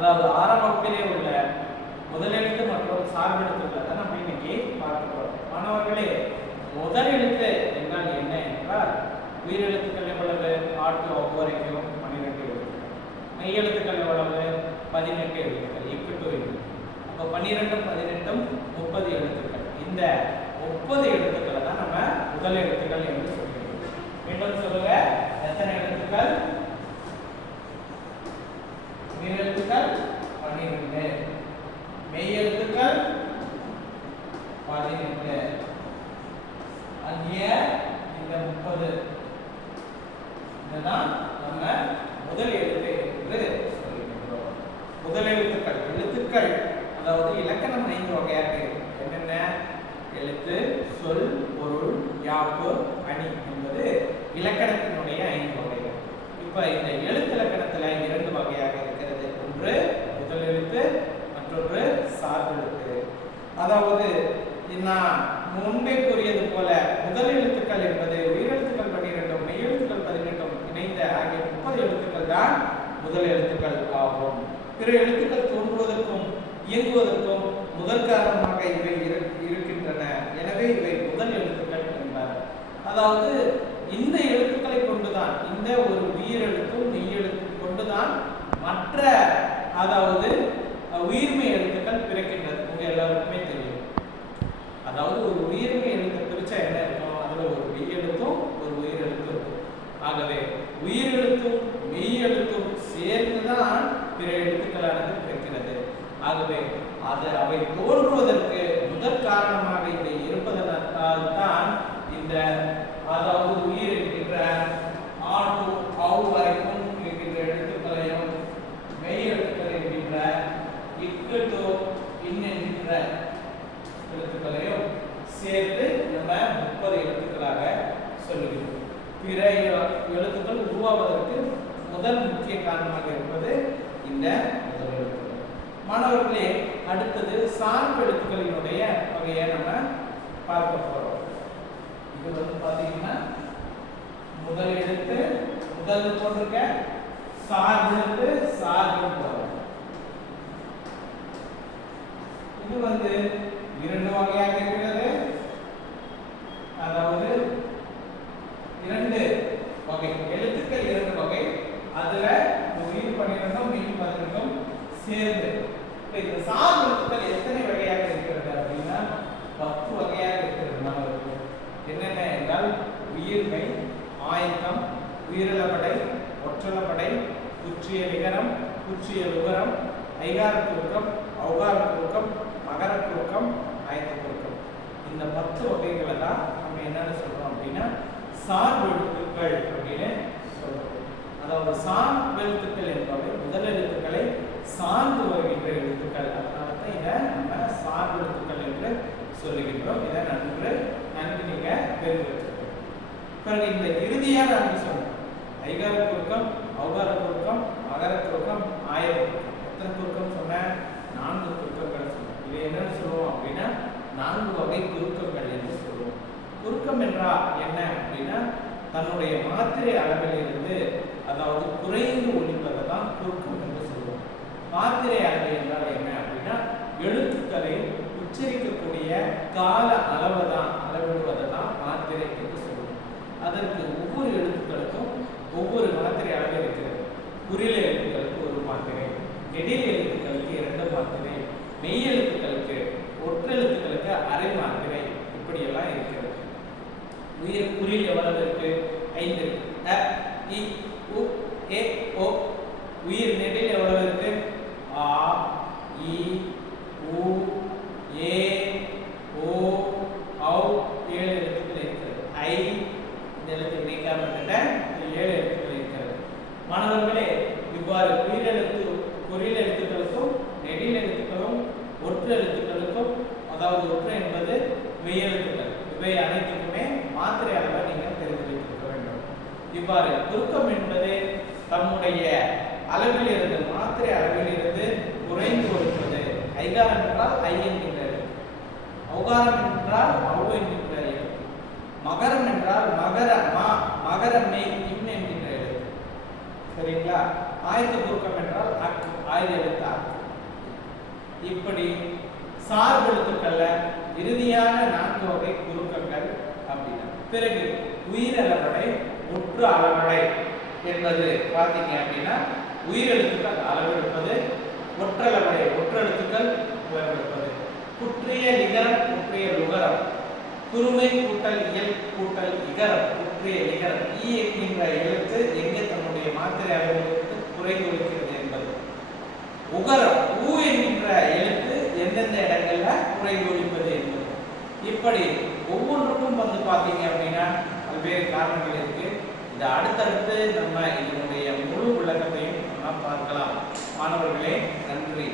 அதாவது ஆறாம் வகுப்பிலே உள்ள முதலெழுத்து மற்றும் சார்பெழுத்துக்களை தான் நம்ம இன்னைக்கு பார்க்க போறோம். மாணவர்களே முதலெழுத்து என்றால் என்ன என்றால் உயிரெழுத்துக்கள் எவ்வளவு? ஆட்டு ஒவ்வொருக்கும் பன்னிரெண்டு எழுத்துக்கள். மெய்யெழுத்துக்கள் எவ்வளவு? பதினெட்டு எழுத்துக்கள். எட்டு எழுத்து அப்போ பன்னிரெண்டும் பதினெட்டும் முப்பது எழுத்துக்கள். இந்த முப்பது எழுத்துக்களை தான் நம்ம முதல் எழுத்துக்கள் என்று சொல்கிறோம் மீண்டும் சொல்லுங்க எத்தனை எழுத்துக்கள் உயிரெழுத்துக்கள் பன்னிரெண்டு மெய் எழுத்துக்கள் பதினெட்டு அங்கே இந்த முப்பது. இதுதான் நம்ம முதல் எழுத்து என்று சொல்லுகின்றோம் முதல் எழுத்துக்கள் எழுத்துக்கள். அதாவது இலக்கணம் ஐந்து வகையாக இருக்கு. என்னென்ன? எழுத்து சொல் பொருள் யாப்பு அணி என்பது இலக்கணத்தினுடைய ஐந்து வகைகள். இப்ப இந்த எழுத்து இலக்கணத்துல இரண்டு வகையாக இருக்கிறது. ஒன்று முதல் எழுத்து மற்றொன்று சார்பெழுத்து அதாவது நான் முன்பே கூறியது போல முதல் எழுத்துக்கள் என்பது உயிரெழுத்துக்கள் பன்னிரெண்டும் மெய்யெழுத்துக்கள் பதினெட்டும் இணைந்த ஆகிய முப்பது எழுத்துக்கள் தான் முதல் எழுத்துக்கள் ஆகும். பிற எழுத்துக்கள் தோன்றுவதற்கும் இயங்குவதற்கும் முதல் காரணமாக இவை இரு- இருக்கின்றன. எனவே இவை முதல் எழுத்துக்கள் என்பார். அதாவது இந்த எழுத்துக்களை கொண்டுதான் இந்த ஒரு உயிரெழுத்தும் மெய்யெழுத்து கொண்டுதான் மற்ற அதாவது உயிர்மை எழுத்துக்கள் பிறக்கின்றது உங்க எல்லாருக்குமே தெரியும். அதாவது ஒரு உயிர்மை எழுத்தை பிரிச்சா என்ன இருக்கும் அதுல ஒரு மெய் எழுத்தும் ஒரு உயிர் எழுத்தும் இருக்கும். ஆகவே உயிர் எழுத்தும் மெய் எழுத்தும் சேர்ந்துதான் பிற எழுத்துக்களானது பிறக்கிறது. ஆகவே அது அவை போல் முதற் காரணமாக இவை இருப்பதனால் தான் இந்த அதாவது உயிர் என்கின்ற ஆடு ஆவு வரைக்கும் இருக்கின்ற எழுத்துக்களையும் மெய் எழுத்துக்கள் என்கின்ற இக்கட்டோ இன் என்கின்ற எழுத்துக்களையும் சேர்த்து நம்ம முப்பது எழுத்துக்களாக சொல்லுகிறோம் பிற எ- எழுத்துக்கள் உருவாவதற்கு முதல் முக்கிய காரணமாக இருப்பது இந்த முதல் எழுத்துக்கள். மாணவர்களே அடுத்தது சார்பு எழுத்துக்களினுடைய வகையை நம்ம பார்க்க போறோம். இது வந்து பாத்தீங்கன்னா முதல் எழுத்து முதல் போட்டிருக்க சார்பு எழுத்து சார்பு போறோம். இது வந்து இரண்டு வகையாக இருக்கிறது அதாவது இரண்டு வகை எழுத்துக்கள் இரண்டு வகை அதுல உயிர் பன்னிரெண்டும் மெய் பதினெட்டும் சேர்ந்து. இப்ப இந்த சார்பு எத்தனை வகையாக இருக்கிறது அப்படின்னா பத்து வகையாக இருக்கிறது இருக்கும் என்னென்ன என்றால் உயிர்மை ஆயக்கம் உயிரிழப்படை ஒற்றளப்படை குற்றிய நிகரம் குற்றிய விவரம் ஐகார குறுக்கம் ஔகார குறுக்கம் மகர குறுக்கம் ஆயத்த குறுக்கம் இந்த பத்து வகைகளை தான் நம்ம என்னென்ன சொல்றோம் அப்படின்னா சார்பு எழுத்துக்கள் அப்படின்னு சொல்றோம் அதாவது சார்பு எழுத்துக்கள் என்பவை முதல் எழுத்துக்களை சார்ந்து வருகின்ற எழுத்துக்கள் அதனால தான் இதை நம்ம சார்பு எழுத்துக்கள் என்று சொல்லுகின்றோம். இதை நன்று நன்கு நீங்க தெரிந்து பிறகு இந்த இறுதியாக நான் சொன்னேன் ஐகார குறுக்கம் அவகார குறுக்கம் மகர குறுக்கம் ஆயிர குறுக்கம் எத்தனை குறுக்கம் சொன்னேன் நான்கு குறுக்கங்கள் சொன்னேன் இதை என்னன்னு சொல்லுவோம் அப்படின்னா நான்கு வகை குறுக்கங்கள் என்று சொல்லுவோம். குறுக்கம் என்றால் என்ன அப்படின்னா தன்னுடைய மாத்திரை அளவிலிருந்து அதாவது குறைந்து ஒழிப்பதை தான் குறுக்கம் என்று சொல்லுவோம். மாத்திரை அளவு என்றால் உச்சரிக்கக்கூடிய கால அளவை தான் அளவிடுவதை தான் மாத்திரை என்று சொல்லுவோம். அதற்கு ஒவ்வொரு எழுத்துக்களுக்கும் ஒவ்வொரு மாத்திரை அளவு இருக்கிறது. குறில எழுத்துக்களுக்கு ஒரு மாத்திரை நெடில் எழுத்துக்களுக்கு இரண்டு மாத்திரை மெய் எழுத்துக்களுக்கு ஒற்றெழுத்துக்களுக்கு அரை மாத்திரை இப்படியெல்லாம் இருக்கிறது. உயிர் குறில் எவ்வளவு இருக்கு? ஐந்து இருக்கு. அ இ உ ஏ ஓ. உயிர் நெடில் எவ்வளவு இருக்கு? ஆ இ உ ஏ ஓ ஔ ஏழு எழுத்துக்கள் இருக்கிறது ஐ இந்த எழுத்து இணைக்காம விட்டுட்டேன் இது ஏழு எழுத்துக்கள் இருக்கிறது மாணவர்களே இவ்வாறு உயிரெழுத்து குறில் எழுத்துக்களுக்கும் நெடில் எழுத்துக்களும் ஒற்று எழுத்துக்களுக்கும் அதாவது ஒற்று என்பது மெய்யெழுத்துக்கள் இவை அனைத்துக்குமே மாத்திரை அளவை நீங்கள் தெரிந்து வைத்திருக்க வேண்டும். இவ்வாறு குறுக்கம் என்பது தம்முடைய அளவில் இருந்து மாத்திரை அளவில் இருந்து குறைந்து கொடுப்பது ஐகாரம் என்றால் ஐ என்கின்ற எழுத்து. ஔகாரம் என்றால் அவு என்கின்ற எழுத்து. மகரம் என்றால் மகர மா மகர மெய் இம் என்கின்ற சரிங்களா? ஆயத்த குறுக்கம் என்றால் அக் ஆயுத எழுத்து அக் இப்படி சார்பெழுத்துக்கள்ல இறுதியான நான்கு வகை குறுக்கங்கள் அப்படின்னா பிறகு உயிரளவடை ஒற்று அளவடை என்பது பார்த்தீங்க அப்படின்னா உயிரெழுத்துக்கள் அளவெடுப்பது ஒற்றளவடை ஒற்றெழுத்துக்கள் அளவெடுப்பது குற்றிய நிகரம் குற்றிய நுகரம். குறுமை கூட்டல் இயல் கூட்டல் இகரம் குற்றிய நிகரம். ஈ என்கின்ற எழுத்து எங்கே தன்னுடைய மாத்திரை குறைந்து இருக்கிறது என்பது உகரம் ஊ என்கின்ற எழுத்து எந்தெந்த இடங்கள்ல குறைந்து ஒழிப்பது என்பது இப்படி ஒவ்வொன்றுக்கும் வந்து பார்த்தீங்க அப்படின்னா பல்வேறு காரணங்கள் இருக்கு. இது அடுத்தடுத்து நம்ம இதனுடைய முழு விளக்கத்தையும் நம்ம பார்க்கலாம். மாணவர்களே நன்றி.